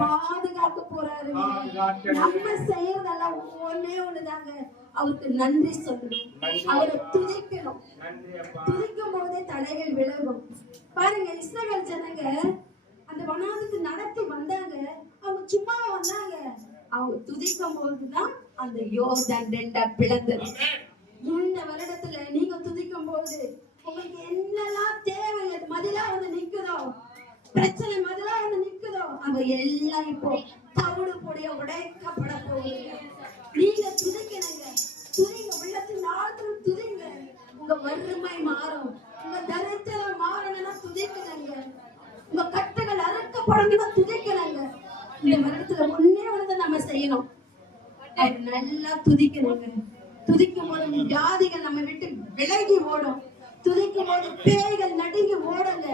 பாதுகாக்க போறாரு. நம்ம செய்யறதெல்லாம் ஒன்னே ஒண்ணுதாங்க, அவருக்கு நன்றி சொல்லணும், அவரை துதிக்கணும். துதிக்கும் போதே தடைகள் விலகும். பாருங்க, இஸ்ரவேல் ஜனங்க அந்த வனாந்தரத்தை நடத்தி வந்தாங்க. அவங்க சும்மா வந்தாங்க, அவங்க துதிக்கும் போதுதான் அந்த யோர்தான் ரெண்டா பிளந்தது. இந்த வருடத்துல நீங்க துதிக்கும் போது உங்களுக்கு என்னெல்லாம் தேவை மதிலா வந்து நிக்குதோ, பிரச்சனை மதிலா வந்து நிக்குதோ, அவங்க எல்லாம் இப்போ தவிடு பொடிய உடைக்கப்பட போகுது. நீங்க துதிக்கணுங்க, துதிங்க, உள்ளத்தின் ஆழத்துல துதிங்க. உங்க வறுமை மாறும், உங்க தரித்திரம் மாறணும்னா துதிக்கணுங்க, உங்க கட்டுகள் அறுக்கப்படணும்னா துதிக்கணுங்க. இந்த வருடத்துல ஒன்னே ஒண்ணுதான் நம்ம செய்யணும், நல்லா துதிக்கணுங்க. துதிக்கும் போது வியாதிகள் நம்ம விட்டு விலகி ஓடும், துதிக்கும் போது பேய்கள் நடுங்கி ஓடுங்க.